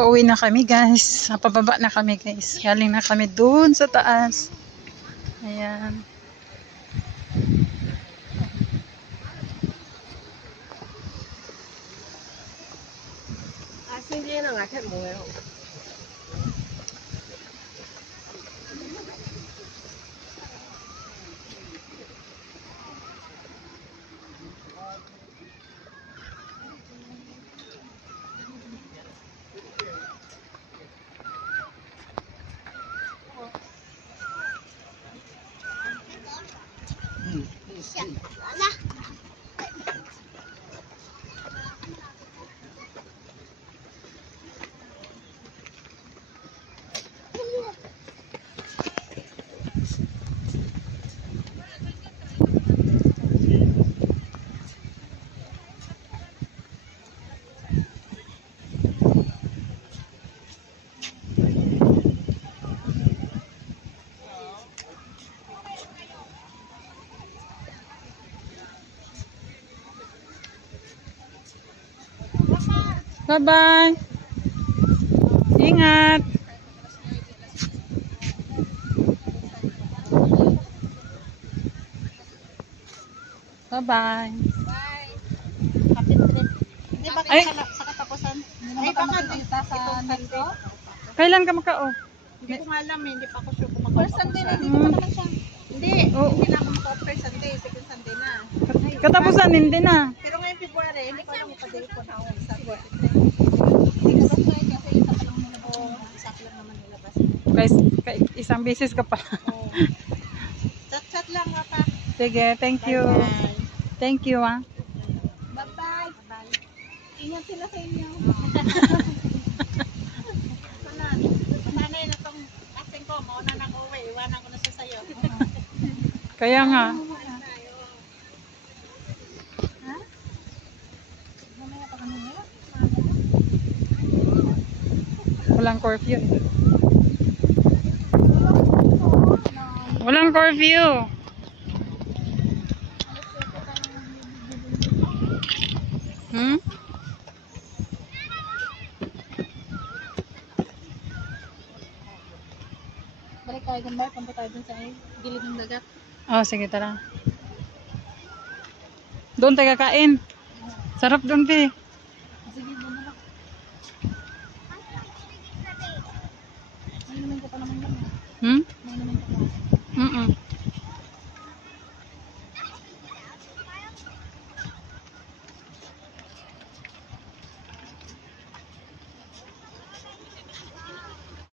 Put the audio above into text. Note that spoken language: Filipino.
Pauwi na kami guys. Pababa na kami guys. Galing na kami dun sa taas. Ayan. Hindi na nga mo ngayon. Bye-bye. Ingat. Bye-bye. Bye. Happy trip. Hindi ba Ay. sa katapusan? Ay, baka makikita sa nito? Kailan ka makao? Hindi ko nga alam eh. Hindi pa ako sure kung makao. First Sunday na, hindi pa naman siya. Hindi. Oh. Hindi na ako makao first Sunday. Second Sunday na. Katapusan hindi na. Pero ngayong February, hindi ko alam kung pa-day ko na ako sa 43. Hindi ko ba kasi isa pa lang nilabas. Isa pa lang naman nilabas. Guys, isang beses ka pa. Oo. Chat-chat lang pa. Sige, thank you. Bye-bye. Thank you ah. Bye-bye. Bye-bye. Ingat sila sa inyo. Sana yun itong acting ko. Mauna na ako uwi. Iwanan ko na siya sa'yo. Kaya nga. Ha? Mamaya pa kami ngayon. Walang curfew. Walang curfew. Hmm? Balik tayo dun ba? Punta tayo dun sa gilid ng dagat. Oh, sige tara. Doon tayo kakain. Sarap doon, te. Sige, dun na lang. May naman ka pa naman yan. Hmm? May naman ka pa. Mm-mm.